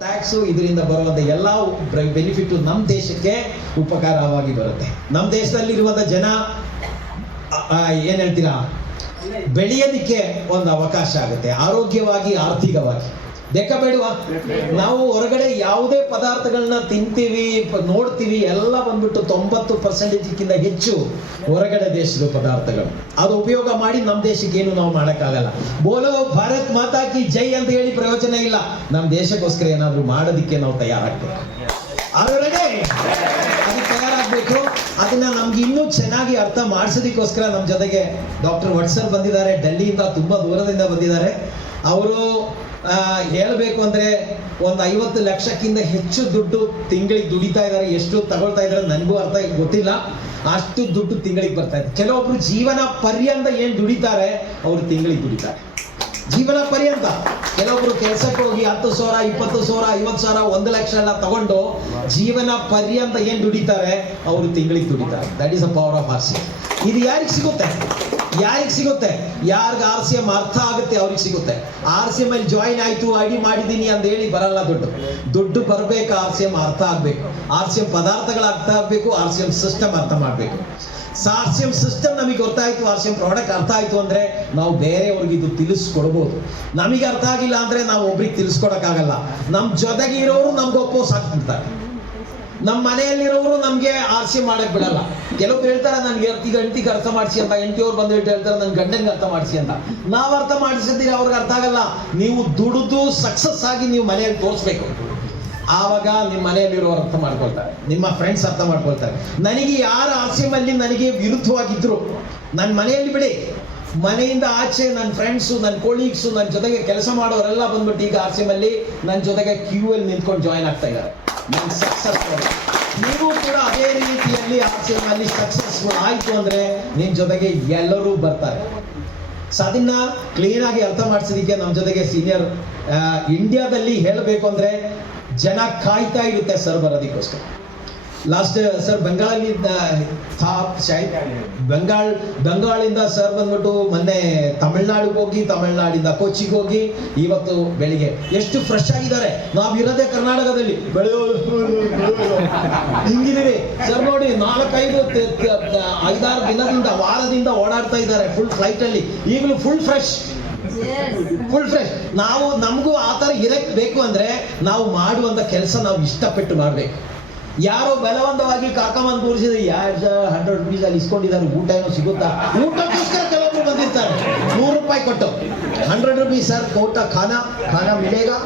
Tax ಇದರಿಂದ ಬರುವಂತ ಎಲ್ಲ ಬೆನಿಫಿಟ್ ನಮ್ಮ ದೇಶಕ್ಕೆ ಉಪಕಾರವಾಗಿ ಬರುತ್ತೆ. ನಮ್ಮ ದೇಶದಲ್ಲಿರುವಂತ ಜನ ಏನ್ ಹೇಳ್ತೀರಾ, ಬೆಳೆಯೋದಿಕ್ಕೆ ಒಂದು ಅವಕಾಶ ಆಗುತ್ತೆ, ಆರೋಗ್ಯವಾಗಿ ಆರ್ಥಿಕವಾಗಿ. ಬೇಕಬೇಡವಾ? ನಾವು ಹೊರಗಡೆ ಯಾವುದೇ ಪದಾರ್ಥಗಳನ್ನ ತಿಂತೀವಿ, ನೋಡ್ತೀವಿ, ಎಲ್ಲ ಬಂದ್ಬಿಟ್ಟು 90%ಕ್ಕಿಂತ ಹೆಚ್ಚು ಹೊರಗಡೆ ದೇಶದ ಪದಾರ್ಥಗಳು. ಅದು ಉಪಯೋಗ ಮಾಡಿ ನಮ್ಮ ದೇಶಕ್ಕೆ ಏನು ನಾವು ಮಾಡೋಕ್ಕಾಗಲ್ಲ. ಬೋಲೋ ಭಾರತ್ ಮಾತಾ ಕಿ ಜೈ ಅಂತ ಹೇಳಿ ಪ್ರಯೋಜನ ಇಲ್ಲ. ನಮ್ಮ ದೇಶಕ್ಕೋಸ್ಕರ ಏನಾದರೂ ಮಾಡೋದಿಕ್ಕೆ ನಾವು ತಯಾರಾಗಬೇಕು. ಅದರೊಳಗೆ ಅದಕ್ಕೆ ತಯಾರಾಗಬೇಕು. ಅದನ್ನ ನಮ್ಗೆ ಇನ್ನೂ ಚೆನ್ನಾಗಿ ಅರ್ಥ ಮಾಡಿಸೋದಕ್ಕೋಸ್ಕರ ನಮ್ಮ ಜೊತೆಗೆ ಡಾಕ್ಟರ್ ವಟ್ಸರ್ ಬಂದಿದ್ದಾರೆ. ಡೆಲ್ಲಿಯಿಂದ ತುಂಬಾ ದೂರದಿಂದ ಬಂದಿದ್ದಾರೆ. ಅವರು ಹೇಳಬೇಕು ಅಂದ್ರೆ ಒಂದು 50 ಲಕ್ಷಕ್ಕಿಂತ ಹೆಚ್ಚು ದುಡ್ಡು ತಿಂಗಳಿಗೆ ದುಡಿತಾ ಇದ್ದಾರೆ. ಎಷ್ಟು ತಗೊಳ್ತಾ ಇದ್ದಾರೆ ನನಗೂ ಅರ್ಥ ಗೊತ್ತಿಲ್ಲ. ಅಷ್ಟು ದುಡ್ಡು ತಿಂಗಳಿಗೆ ಬರ್ತಾ ಇದೆ. ಕೆಲವೊಬ್ರು ಜೀವನ ಪರ್ಯಂತ ಏನ್ ದುಡಿತಾರೆ ಅವರು ತಿಂಗಳಿಗೆ ದುಡಿತಾರೆ, ಜೀವನ ಪರ್ಯಂತ. ಕೆಲವೊಬ್ರು ಕೆಲಸಕ್ಕೆ ಹೋಗಿ 10,000, 20,000, 50,000, 1 ಲಕ್ಷ ಎಲ್ಲ ತಗೊಂಡು ಜೀವನ ಪರ್ಯಂತ ಏನ್ ದುಡಿತಾರೆ ಅವರು ತಿಂಗಳಿಗೆ ದುಡಿತಾರೆ. That is a power of RCM. ಇದು ಯಾರಿಗೆ ಸಿಗುತ್ತೆ? ಯಾರಿಗೆ ಸಿಗುತ್ತೆ? ಯಾರಿಗೆ RCM ಅರ್ಥ ಆಗುತ್ತೆ ಅವ್ರಿಗೆ ಸಿಗುತ್ತೆ. RCM ಅಲ್ಲಿ ಜಾಯಿನ್ ಆಯ್ತು, ಐಡಿ ಮಾಡಿದೀನಿ ಅಂತ ಹೇಳಿ ಬರಲ್ಲ ದುಡ್ಡು ಬರಬೇಕು. RCM ಅರ್ಥ ಆಗ್ಬೇಕು, RCM ಪದಾರ್ಥಗಳು ಅರ್ಥ ಆಗ್ಬೇಕು, RCM ಸಿಸ್ಟಮ್ ಅರ್ಥ ಮಾಡ್ಬೇಕು. RCM ಸಿಸ್ಟಮ್ ನಮಗೆ ಗೊತ್ತಾಯ್ತು, RCM ಪ್ರಾಡಕ್ಟ್ ಅರ್ಥ ಆಯ್ತು ಅಂದ್ರೆ ನಾವು ಬೇರೆಯವ್ರಿಗೆ ಇದು ತಿಳಿಸ್ಕೊಡ್ಬೋದು. ನಮಗೆ ಅರ್ಥ ಆಗಿಲ್ಲ ಅಂದ್ರೆ ನಾವು ಒಬ್ರಿಗೆ ತಿಳಿಸ್ಕೊಡಕ್ಕಾಗಲ್ಲ. ನಮ್ಮ ಜೊತೆಗೆ ಇರೋರು ನಮ್ಗೆ ಒಪ್ಪೋಸ್ ಆಗ್ತಿರ್ತಾರೆ. ನಮ್ಮ ಮನೆಯಲ್ಲಿರೋರು ನಮ್ಗೆ RCM ಮಾಡಕ್ ಬಿಡಲ್ಲ. ಕೆಲವ್ರು ಹೇಳ್ತಾರೆ ನನ್ಗೆ ಹೆಂಡತಿಗೆ ಅರ್ಥ ಮಾಡಿಸಿ ಅಂತ. ಹೆಂಡತಿಯವ್ರು ಬಂದು ಹೇಳ್ತಾರೆ ನನ್ ಗಂಡನ್ಗೆ ಅರ್ಥ ಮಾಡಿಸಿ ಅಂತ. ನಾವ್ ಅರ್ಥ ಮಾಡಿಸಿದ್ರೆ ಅವ್ರಿಗೆ ಅರ್ಥ ಆಗಲ್ಲ. ನೀವು ದುಡಿದು ಸಕ್ಸಸ್ ಆಗಿ ನೀವು ಮನೆಯಲ್ಲಿ ತೋರಿಸ್ಬೇಕು. ಆವಾಗ ನಿಮ್ಮ ಮನೆಯಲ್ಲಿರೋರು ಅರ್ಥ ಮಾಡ್ಕೊಳ್ತಾರೆ, ನಿಮ್ಮ ಫ್ರೆಂಡ್ಸ್ ಅರ್ಥ ಮಾಡ್ಕೊಳ್ತಾರೆ. ನನಗೆ ಯಾರು RCM ಅಲ್ಲಿ ನನಗೆ ವಿರುದ್ಧವಾಗಿದ್ರು ನನ್ನ ಮನೆಯಲ್ಲಿ ಬಿಡಿ, ಮನೆಯಿಂದ ಆಚೆ ನನ್ನ ಫ್ರೆಂಡ್ಸು, ನನ್ನ ಕೊಲೀಗ್ಸು, ನನ್ನ ಜೊತೆಗೆ ಕೆಲಸ ಮಾಡೋರೆಲ್ಲ ಬಂದ್ಬಿಟ್ಟು ಈಗ RCM ಅಲ್ಲಿ ನನ್ನ ಜೊತೆಗೆ ಕ್ಯೂ ಅಲ್ಲಿ ನಿಂತ್ಕೊಂಡು ಜಾಯಿನ್ ಆಗ್ತಾ ಇದ್ದಾರೆ. ನನ್ನ ಸಕ್ಸಸ್ಫುಲ್. ನೀವು ಕೂಡ ಅದೇ ರೀತಿಯಲ್ಲಿ RCM ಅಲ್ಲಿ ಸಕ್ಸಸ್ಫುಲ್ ಆಯ್ತು ಅಂದ್ರೆ ನಿಮ್ ಜೊತೆಗೆ ಎಲ್ಲರೂ ಬರ್ತಾರೆ. ಸೊ ಅದನ್ನ ಕ್ಲೀನ್ ಆಗಿ ಅರ್ಥ ಮಾಡಿಸೋದಕ್ಕೆ ನಮ್ಮ ಜೊತೆಗೆ ಸೀನಿಯರ್. ಇಂಡಿಯಾದಲ್ಲಿ ಹೇಳಬೇಕು ಅಂದ್ರೆ ಜನ ಕಾಯ್ತಾ ಇರುತ್ತೆ ಸರ್ ಬರೋದಕ್ಕೋಸ್ಕರ. ಲಾಸ್ಟ್ ಸರ್ ಬೆಂಗಾಳಿಂದ ಸರ್ ಬಂದ್ಬಿಟ್ಟು ಮೊನ್ನೆ ತಮಿಳ್ನಾಡಿಗೆ ಹೋಗಿ, ತಮಿಳ್ನಾಡಿಂದ ಕೊಚ್ಚಿಗೆ ಹೋಗಿ ಇವತ್ತು ಬೆಳಿಗ್ಗೆ ಎಷ್ಟು ಫ್ರೆಶ್ ಆಗಿದ್ದಾರೆ. ನಾವಿರೋದೇ ಕರ್ನಾಟಕದಲ್ಲಿ ಹಿಂಗಿದೀವಿ ಸರ್. ನೋಡಿ 4-5 ದಿನದಿಂದ, ವಾರದಿಂದ ಓಡಾಡ್ತಾ ಇದ್ದಾರೆ ಫುಲ್ ಫ್ಲೈಟ್ ಅಲ್ಲಿ. ಈಗಲೂ ಫುಲ್ ಫ್ರೆಶ್. ನಾವು ನಮಗೂ ಆ ಥರ ಇರಕ್ ಬೇಕು ಅಂದ್ರೆ ನಾವು ಮಾಡುವಂತ ಕೆಲಸ ನಾವು ಇಷ್ಟಪಟ್ಟು ಮಾಡ್ಬೇಕು. ಯಾರೋ ಬಲವಂತವಾಗಿ ಕರ್ಕೊಂಬಂದು ಕೂರಿಸಿದ್ರೆ 100 ರೂಪೀಸ್ ಅಲ್ಲಿ ಇಸ್ಕೊಂಡಿದ್ದಾರೆ, ಊಟ ಏನೋ ಸಿಗುತ್ತಾ? ಊಟಕ್ಕೋಸ್ಕರ ಕೆಲವೊಬ್ರು ಬಂದಿರ್ತಾರೆ ₹100 ಕೊಟ್ಟು. 100 ರೂಪೀಸ್ ಸರ್ ಊಟ ಖಾನಾ ಮಿಲೇಗಾ.